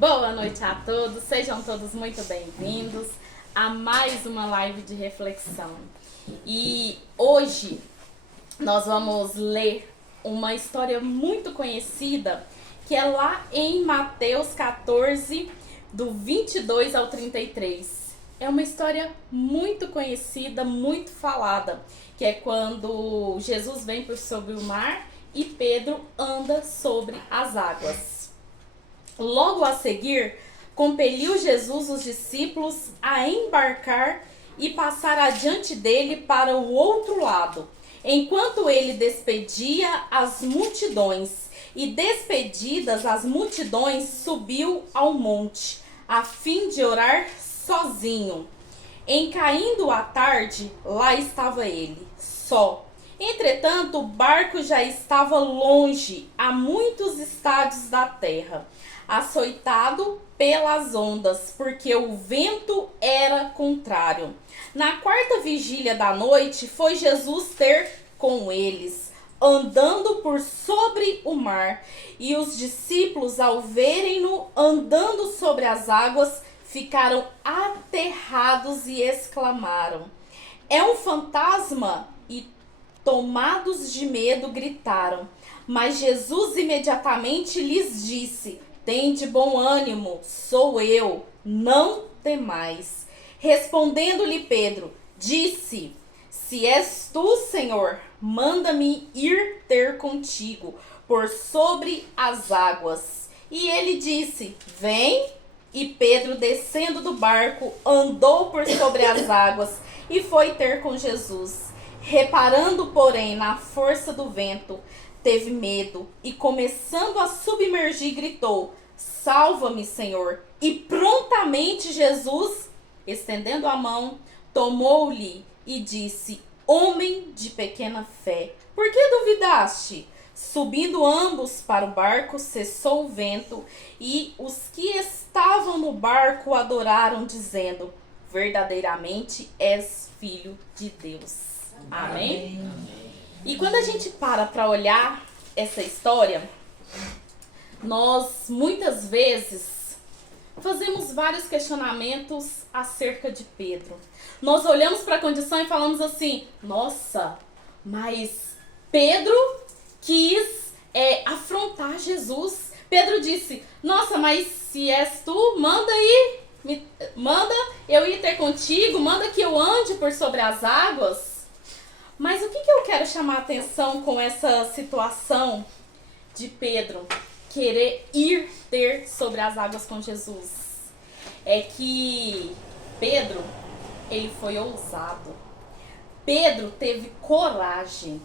Boa noite a todos, sejam todos muito bem-vindos a mais uma live de reflexão. E hoje nós vamos ler uma história muito conhecida, que é lá em Mateus 14, do 22 ao 33. É uma história muito conhecida, muito falada, que é quando Jesus vem por sobre o mar e Pedro anda sobre as águas. Logo a seguir, compeliu Jesus os discípulos a embarcar e passar adiante dele para o outro lado, enquanto ele despedia as multidões. E despedidas as multidões, subiu ao monte, a fim de orar sozinho. Em caindo a tarde, lá estava ele, só. Entretanto, o barco já estava longe, a muitos estádios da terra, açoitado pelas ondas, porque o vento era contrário. Na quarta vigília da noite, foi Jesus ter com eles, andando por sobre o mar. E os discípulos, ao verem-no andando sobre as águas, ficaram aterrados e exclamaram: "É um fantasma!" E tomados de medo, gritaram. Mas Jesus imediatamente lhes disse: "Tende bom ânimo, sou eu, não temais." Respondendo-lhe Pedro, disse: "Se és tu, Senhor, manda-me ir ter contigo por sobre as águas." E ele disse: "Vem." E Pedro, descendo do barco, andou por sobre as águas e foi ter com Jesus. Reparando, porém, na força do vento, teve medo e, começando a submergir, gritou: "Salva-me, Senhor!" E prontamente Jesus, estendendo a mão, tomou-lhe e disse: "Homem de pequena fé, por que duvidaste?" Subindo ambos para o barco, cessou o vento, e os que estavam no barco adoraram, dizendo: "Verdadeiramente és filho de Deus." Amém? Amém. E quando a gente para olhar essa história, nós muitas vezes fazemos vários questionamentos acerca de Pedro. Nós olhamos para a condição e falamos assim: nossa, mas Pedro quis afrontar Jesus. Pedro disse: "Nossa, mas se és tu, manda eu ir ter contigo, manda que eu ande por sobre as águas." Mas o que eu quero chamar a atenção com essa situação de Pedro querer ir ter sobre as águas com Jesus? É que Pedro, ele foi ousado. Pedro teve coragem.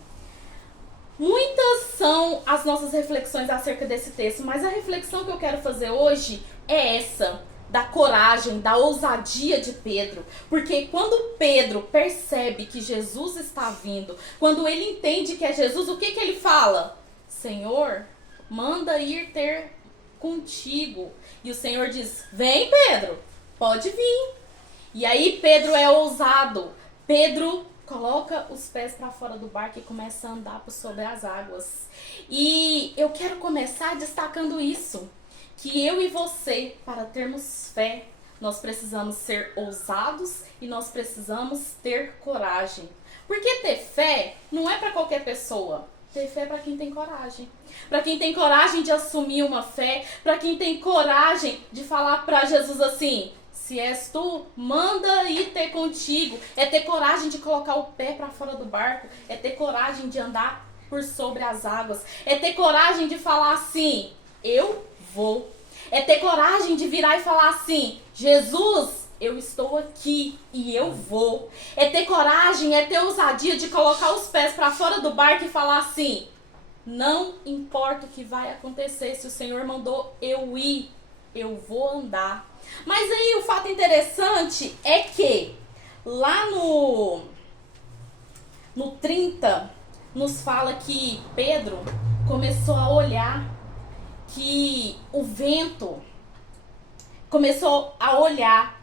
Muitas são as nossas reflexões acerca desse texto, mas a reflexão que eu quero fazer hoje é essa, da coragem, da ousadia de Pedro. Porque quando Pedro percebe que Jesus está vindo, quando ele entende que é Jesus, o que ele fala? "Senhor, manda ir ter contigo." E o Senhor diz: "Vem, Pedro, pode vir." E aí Pedro é ousado. Pedro coloca os pés para fora do barco e começa a andar por sobre as águas. E eu quero começar destacando isso, que eu e você, para termos fé, nós precisamos ser ousados e nós precisamos ter coragem. Porque ter fé não é para qualquer pessoa. Ter fé é para quem tem coragem. Para quem tem coragem de assumir uma fé. Para quem tem coragem de falar para Jesus assim: "Se és tu, manda ir ter contigo." É ter coragem de colocar o pé para fora do barco. É ter coragem de andar por sobre as águas. É ter coragem de falar assim: "Eu vou." É ter coragem de virar e falar assim: "Jesus, eu estou aqui e eu vou." É ter coragem, é ter ousadia de colocar os pés para fora do barco e falar assim: "Não importa o que vai acontecer, se o Senhor mandou eu ir, eu vou andar." Mas aí o fato interessante é que lá no 30 nos fala que Pedro começou a olhar que o vento, começou a olhar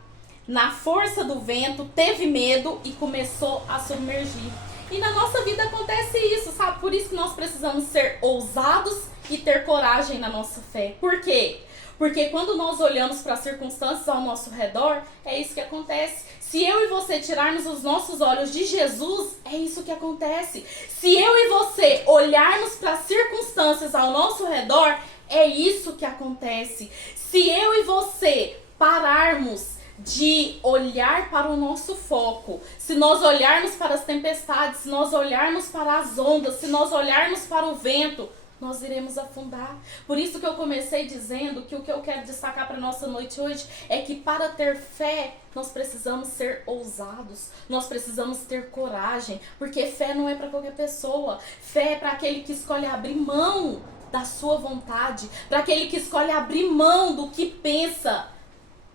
na força do vento, teve medo e começou a submergir. E na nossa vida acontece isso, sabe? Por isso que nós precisamos ser ousados e ter coragem na nossa fé. Por quê? Porque quando nós olhamos para as circunstâncias ao nosso redor, é isso que acontece. Se eu e você tirarmos os nossos olhos de Jesus, é isso que acontece. Se eu e você olharmos para as circunstâncias ao nosso redor, é isso que acontece. Se eu e você pararmos de olhar para o nosso foco, se nós olharmos para as tempestades, se nós olharmos para as ondas, se nós olharmos para o vento, nós iremos afundar. Por isso que eu comecei dizendo que o que eu quero destacar para a nossa noite hoje é que para ter fé, nós precisamos ser ousados, nós precisamos ter coragem, porque fé não é para qualquer pessoa, fé é para aquele que escolhe abrir mão da sua vontade, para aquele que escolhe abrir mão do que pensa,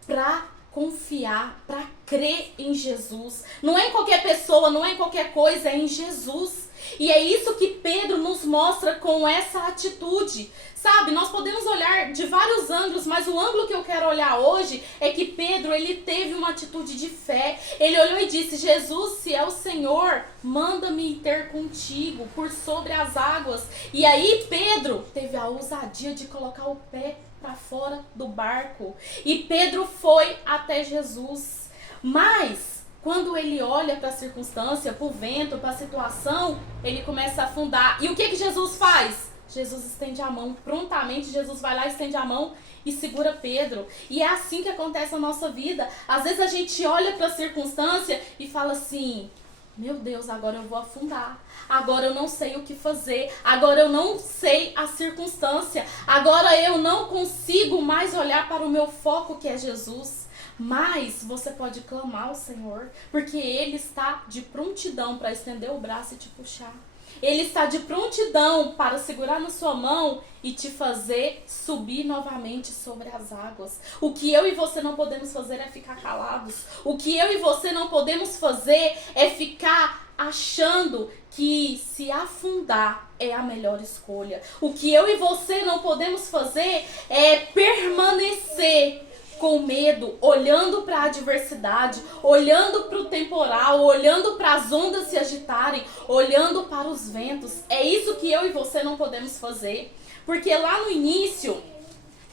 para confiar, para crer em Jesus. Não é em qualquer pessoa, não é em qualquer coisa, é em Jesus. E é isso que Pedro nos mostra com essa atitude. Sabe, nós podemos olhar de vários ângulos, mas o ângulo que eu quero olhar hoje é que Pedro, ele teve uma atitude de fé. Ele olhou e disse: Jesus, se é o Senhor, manda-me ter contigo por sobre as águas. E aí Pedro teve a ousadia de colocar o pé para fora do barco. E Pedro foi até Jesus. Mas quando ele olha para a circunstância, para o vento, para a situação, ele começa a afundar. E o que Jesus faz? Jesus estende a mão. Prontamente Jesus vai lá, estende a mão e segura Pedro. E é assim que acontece na nossa vida. Às vezes a gente olha para a circunstância e fala assim: meu Deus, agora eu vou afundar. Agora eu não sei o que fazer. Agora eu não sei a circunstância. Agora eu não consigo mais olhar para o meu foco, que é Jesus. Mas você pode clamar ao Senhor, porque Ele está de prontidão para estender o braço e te puxar. Ele está de prontidão para segurar na sua mão e te fazer subir novamente sobre as águas. O que eu e você não podemos fazer é ficar calados. O que eu e você não podemos fazer é ficar achando que se afundar é a melhor escolha. O que eu e você não podemos fazer é permanecer com medo, olhando para a adversidade, olhando para o temporal, olhando para as ondas se agitarem, olhando para os ventos. É isso que eu e você não podemos fazer. Porque lá no início,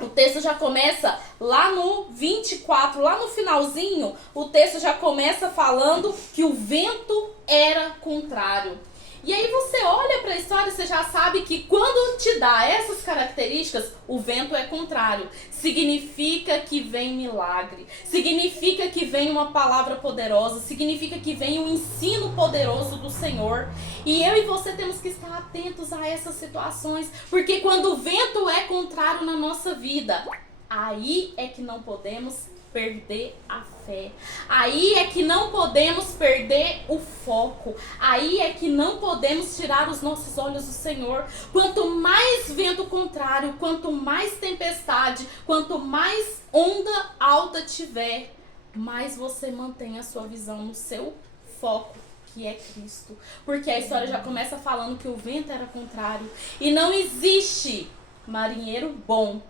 o texto já começa lá no 24, lá no finalzinho, o texto já começa falando que o vento era contrário. E aí você olha para a história e você já sabe que quando te dá essas características, o vento é contrário. Significa que vem milagre, significa que vem uma palavra poderosa, significa que vem um ensino poderoso do Senhor. E eu e você temos que estar atentos a essas situações, porque quando o vento é contrário na nossa vida, aí é que não podemos perder a fé. Aí é que não podemos perder o foco. Aí é que não podemos tirar os nossos olhos do Senhor. Quanto mais vento contrário, quanto mais tempestade, quanto mais onda alta tiver, mais você mantém a sua visão no seu foco, que é Cristo. Porque a história já começa falando que o vento era contrário. E não existe marinheiro bom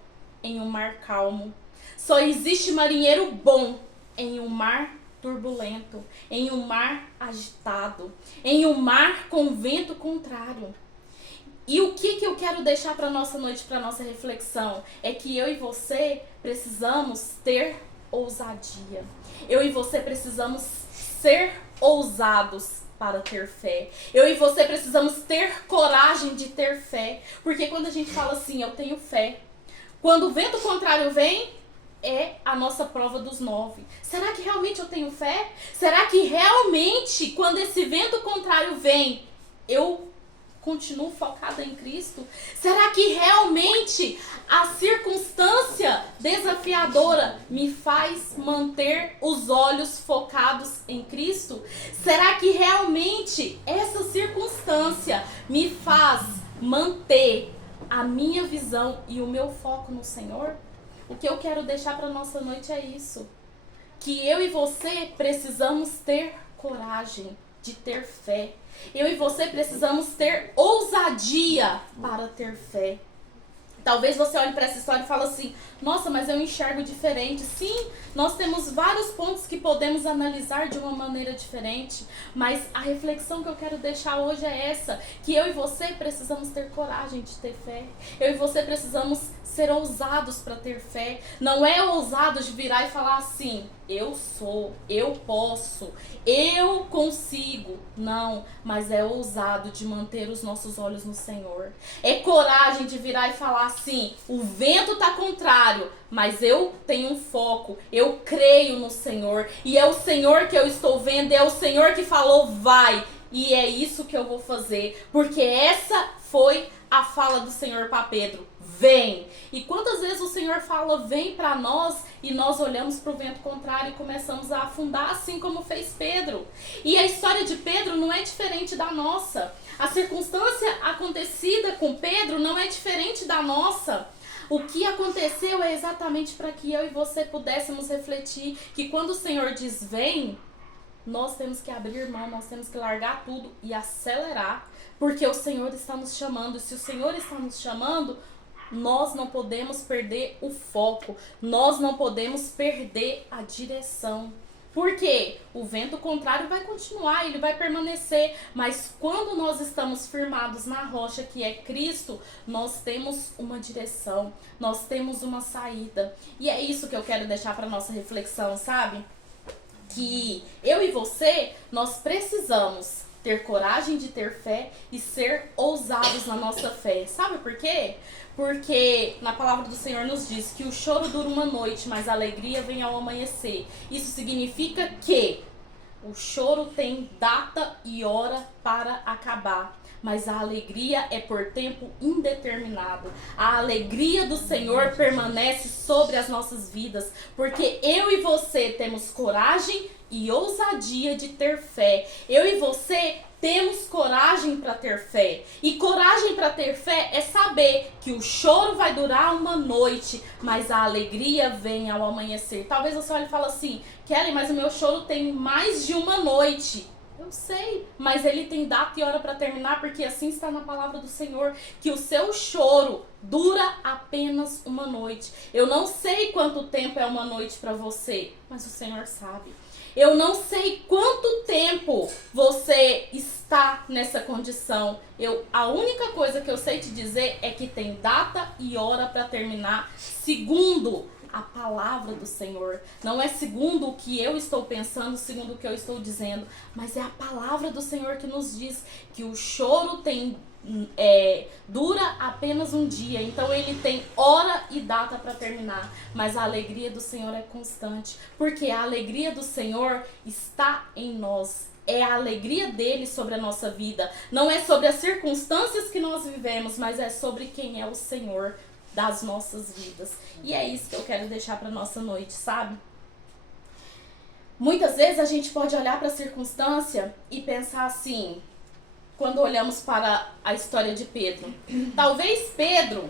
em um mar calmo. Só existe marinheiro bom em um mar turbulento, em um mar agitado, em um mar com vento contrário. E o que eu quero deixar para nossa noite, para nossa reflexão, é que eu e você precisamos ter ousadia. Eu e você precisamos ser ousados para ter fé. Eu e você precisamos ter coragem de ter fé. Porque quando a gente fala assim, eu tenho fé, quando o vento contrário vem, é a nossa prova dos 9. Será que realmente eu tenho fé? Será que realmente, quando esse vento contrário vem, eu continuo focada em Cristo? Será que realmente a circunstância desafiadora me faz manter os olhos focados em Cristo? Será que realmente essa circunstância me faz manter a minha visão e o meu foco no Senhor? O que eu quero deixar para nossa noite é isso. Que eu e você precisamos ter coragem de ter fé. Eu e você precisamos ter ousadia para ter fé. Talvez você olhe para essa história e fale assim, nossa, mas eu enxergo diferente. Sim, nós temos vários pontos que podemos analisar de uma maneira diferente, mas a reflexão que eu quero deixar hoje é essa, que eu e você precisamos ter coragem de ter fé. Eu e você precisamos ser ousados para ter fé. Não é ousados de virar e falar assim, eu sou, eu posso, eu consigo. Não, mas é ousado de manter os nossos olhos no Senhor. É coragem de virar e falar assim, o vento tá contrário, mas eu tenho um foco, eu creio no Senhor, e é o Senhor que eu estou vendo, é o Senhor que falou, vai, e é isso que eu vou fazer, porque essa foi a fala do Senhor para Pedro, vem. E quantas vezes o Senhor fala, vem para nós, e nós olhamos para o vento contrário e começamos a afundar, assim como fez Pedro. E a história de Pedro não é diferente da nossa. A circunstância acontecida com Pedro não é diferente da nossa. O que aconteceu é exatamente para que eu e você pudéssemos refletir que quando o Senhor diz vem, nós temos que abrir mão, nós temos que largar tudo e acelerar, porque o Senhor está nos chamando. E se o Senhor está nos chamando, nós não podemos perder o foco, nós não podemos perder a direção. Porque o vento contrário vai continuar, ele vai permanecer, mas quando nós estamos firmados na rocha que é Cristo, nós temos uma direção, nós temos uma saída. E é isso que eu quero deixar para nossa reflexão, sabe? Que eu e você, nós precisamos ter coragem de ter fé e ser ousados na nossa fé. Sabe por quê? Porque na palavra do Senhor nos diz que o choro dura uma noite, mas a alegria vem ao amanhecer. Isso significa que o choro tem data e hora para acabar, mas a alegria é por tempo indeterminado. A alegria do Senhor permanece sobre as nossas vidas, porque eu e você temos coragem e ousadia de ter fé. Eu e você temos coragem para ter fé. E coragem para ter fé é saber que o choro vai durar uma noite, mas a alegria vem ao amanhecer. Talvez você olhe e fale assim, Kelly, mas o meu choro tem mais de uma noite. Eu sei, mas ele tem data e hora para terminar, porque assim está na palavra do Senhor, que o seu choro dura apenas uma noite. Eu não sei quanto tempo é uma noite para você, mas o Senhor sabe. Eu não sei quanto tempo você está nessa condição. A única coisa que eu sei te dizer é que tem data e hora para terminar, segundo a palavra do Senhor. Não é segundo o que eu estou pensando, segundo o que eu estou dizendo, mas é a palavra do Senhor que nos diz que o choro dura apenas um dia. Então ele tem hora e data para terminar, mas a alegria do Senhor é constante, porque a alegria do Senhor está em nós. É a alegria dele sobre a nossa vida. Não é sobre as circunstâncias que nós vivemos, mas é sobre quem é o Senhor das nossas vidas. E é isso que eu quero deixar para nossa noite, sabe? Muitas vezes a gente pode olhar para a circunstância e pensar assim, quando olhamos para a história de Pedro. Talvez Pedro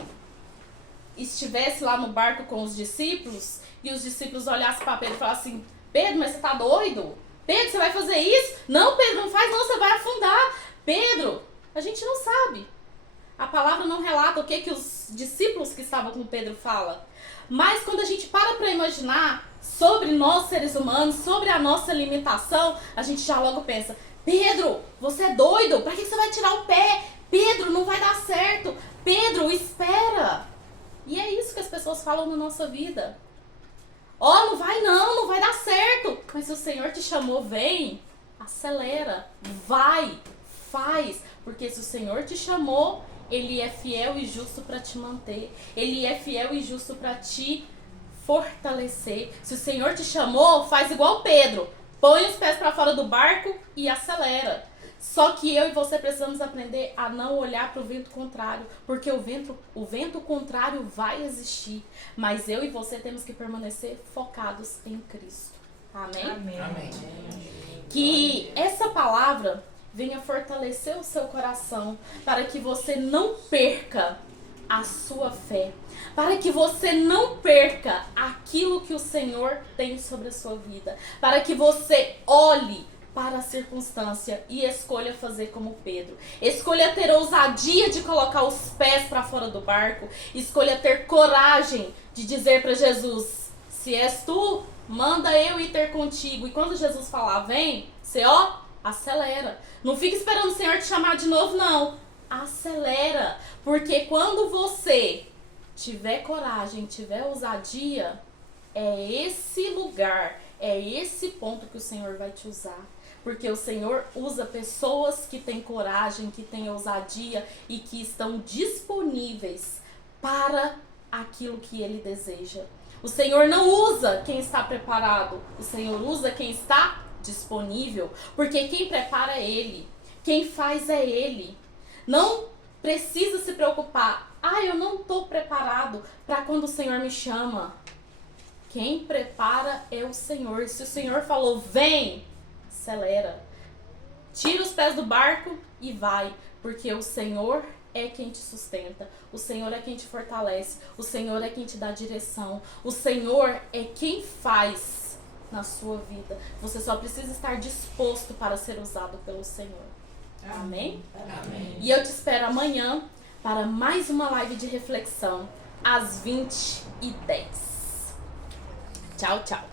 estivesse lá no barco com os discípulos e os discípulos olhassem para Pedro e falassem assim, Pedro, mas você tá doido? Pedro, você vai fazer isso? Não, Pedro, não faz não, você vai afundar. Pedro, a gente não sabe. A palavra não relata o que os discípulos que estavam com Pedro falam. Mas quando a gente para imaginar sobre nós seres humanos, sobre a nossa limitação, a gente já logo pensa, Pedro, você é doido? Pra que você vai tirar o pé? Pedro, não vai dar certo. Pedro, espera. E é isso que as pessoas falam na nossa vida. Não vai não vai dar certo. Mas se o Senhor te chamou, vem, acelera, vai, faz. Porque se o Senhor te chamou, Ele é fiel e justo para te manter. Ele é fiel e justo para te fortalecer. Se o Senhor te chamou, faz igual Pedro. Põe os pés para fora do barco e acelera. Só que eu e você precisamos aprender a não olhar para o vento contrário. Porque o vento contrário vai existir. Mas eu e você temos que permanecer focados em Cristo. Amém? Amém. Amém. Que essa palavra venha fortalecer o seu coração para que você não perca a sua fé, para que você não perca aquilo que o Senhor tem sobre a sua vida, para que você olhe para a circunstância e escolha fazer como Pedro. Escolha ter ousadia de colocar os pés para fora do barco. Escolha ter coragem de dizer para Jesus: se és tu, manda eu ir ter contigo. E quando Jesus falar, vem, você acelera. Não fica esperando o Senhor te chamar de novo, não. Acelera. Porque quando você tiver coragem, tiver ousadia, é esse lugar, é esse ponto que o Senhor vai te usar. Porque o Senhor usa pessoas que têm coragem, que têm ousadia e que estão disponíveis para aquilo que Ele deseja. O Senhor não usa quem está preparado, o Senhor usa quem está disponível. Porque quem prepara é Ele, quem faz é Ele. Não precisa se preocupar. Eu não estou preparado para quando o Senhor me chama. Quem prepara é o Senhor. Se o Senhor falou, vem, acelera. Tira os pés do barco e vai. Porque o Senhor é quem te sustenta. O Senhor é quem te fortalece. O Senhor é quem te dá direção. O Senhor é quem faz na sua vida. Você só precisa estar disposto para ser usado pelo Senhor. Amém? Amém. E eu te espero amanhã para mais uma live de reflexão às 20h10. Tchau, tchau.